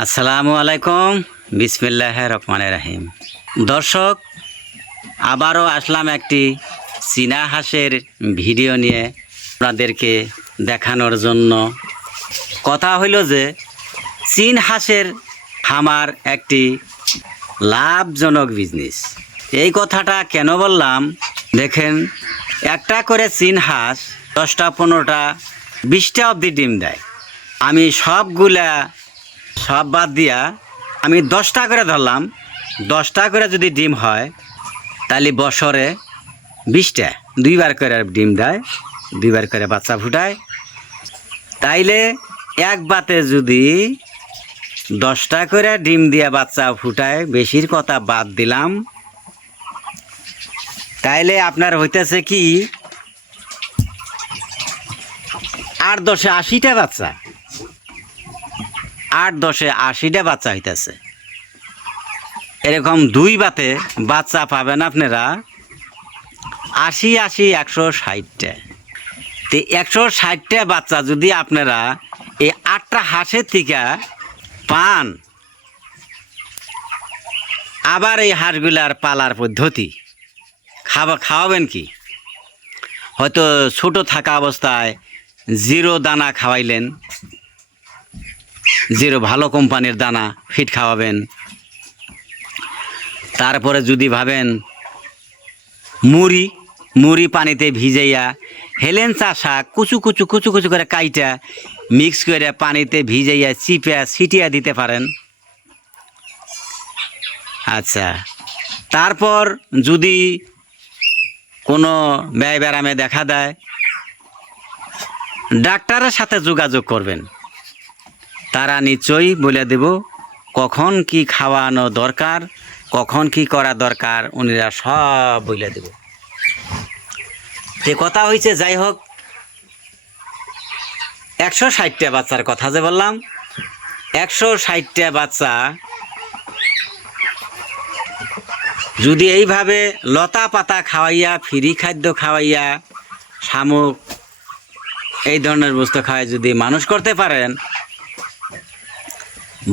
আসসালামু আলাইকুম, বিসমিল্লাহির রহমানির রহিম। দর্শক, আবারও আসলাম একটি চীনা হাঁসের ভিডিও নিয়ে আপনাদেরকে দেখানোর জন্য। কথা হইল যে চীন হাঁসের খামার একটি লাভজনক বিজনেস। এই কথাটা কেন বললাম দেখেন, একটা করে চীন হাঁস 10টা 15টা 20টা অবধি ডিম দেয়। আমি সব বাদ দিয়া আমি 10টা করে ধরলাম। 10টা করে যদি ডিম হয় তাহলে বছরে 20টা, 2বার করে ডিম দেয়, 2বার করে বাচ্চা ফুটায়। তাইলে এক বাতে যদি 10টা করে ডিম দিয়া বাচ্চা ফুটায়, বেশির কথা বাদ দিলাম, তাইলে আপনার হইতেছে কি 8-10-এ 80টা বাচ্চা, 8-10-এ 80টা বাচ্চা হইতেছে। এরকম 2 বাতে বাচ্চা পাবেন আপনারা 80-160টা। তো 160টা বাচ্চা যদি আপনারা এই 8টা হাঁসের থেকে পান, আবার এই হাঁসগুলার পালার পদ্ধতি খাওয়াবেন কি? হয়তো ছোট থাকা অবস্থায় জিরো দানা খাওয়াইলেন, জিরো ভালো কোম্পানির দানা ফিট খাওয়াবেন। তারপরে যদি ভাবেন মুড়ি পানিতে ভিজাইয়া হেলেঞ্চা শাক কুচু কুচু করে কাইটা মিক্স করে পানিতে ভিজাইয়া ছিটিয়া দিতে পারেন। আচ্ছা, তারপর যদি কোনো ব্যয় ব্যারামে দেখা দেয়, ডাক্তারের সাথে যোগাযোগ করবেন। তারা নিশ্চয়ই বলে দেব কখন কি খাওয়ানো দরকার, কখন কি করা দরকার, উনিরা সব বলে দেব। যে কথা হয়েছে, যাই হোক, 160টা বাচ্চার কথা যে বললাম, 160টা বাচ্চা যদি এইভাবে লতা পাতা খাওয়াইয়া, ফ্রি খাদ্য খাওয়াইয়া, শামুক এই ধরনের বস্তু খাওয়াই যদি মানুষ করতে পারেন,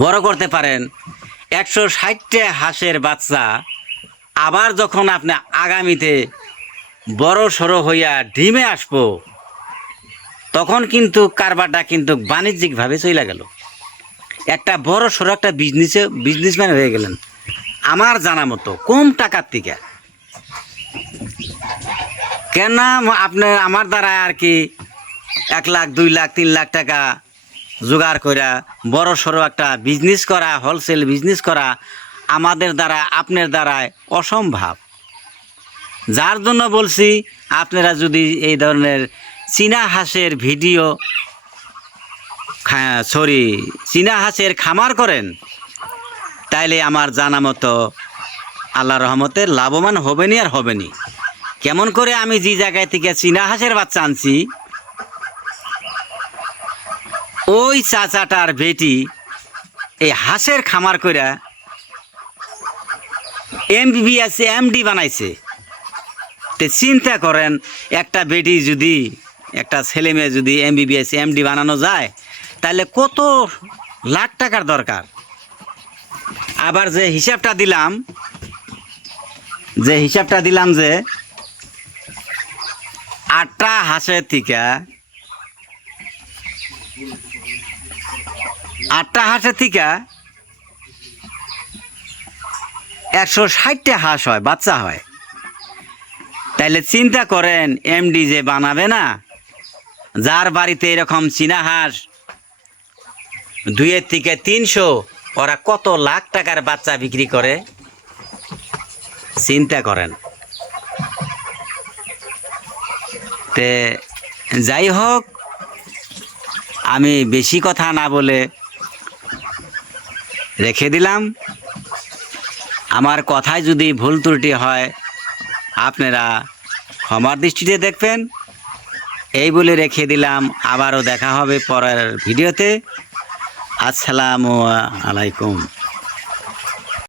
বড় করতে পারেন, 160টা হাঁসের বাচ্চা আবার যখন আপনি আগামীতে বড় সড়ো হইয়া ডিমে আসবো, তখন কিন্তু কারবারটা কিন্তু বাণিজ্যিকভাবে চলে গেল। একটা বড় সড়ো একটা বিজনেসম্যান হয়ে গেলেন আমার জানা মতো, কম টাকার থেকে। কেন আপনার আমার দ্বারা আর কি 1 লাখ 2 লাখ 3 লাখ টাকা জোগাড় করে বড় সড়ো একটা বিজনেস করা, হোলসেল বিজনেস করা আমাদের দ্বারা, আপনার দ্বারায় অসম্ভব। যার জন্য বলছি, আপনারা যদি এই ধরনের চীনা হাঁসের চীনা হাঁসের খামার করেন, তাইলে আমার জানা মতো আল্লাহর রহমতে লাভবান হবেনি আর হবেনি। কেমন করে? আমি যে জায়গায় থেকে চীনা হাঁসের বাচ্চা আনছি, ওই চাচাটার বেটি এই হাঁসের খামার করে MBBS MD বানাইছে। তে চিন্তা করেন, একটা বেটি যদি, একটা ছেলে মেয়ে যদি MBBS MD বানানো যায়, তাহলে কত লাখ টাকার দরকার। আবার যে হিসাবটা দিলাম যে 8টা হাঁসের থেকে 160টা হাঁস হয়, বাচ্চা হয়। তাইলে চিন্তা করেন, MD যে বানাবে না, যার বাড়িতে এরকম চীনা হাঁস 2 থেকে 300, ওরা কত লাখ টাকার বাচ্চা বিক্রি করে চিন্তা করেন। তে যাই হোক, আমি বেশি কথা না বলে রেখে দিলাম। আমার কথায় যদি ভুল ত্রুটি হয়, আপনারা ক্ষমার দৃষ্টিতে দেখবেন, এই বলে রেখে দিলাম। আবারও দেখা হবে পরের ভিডিওতে। আসসালামু আলাইকুম।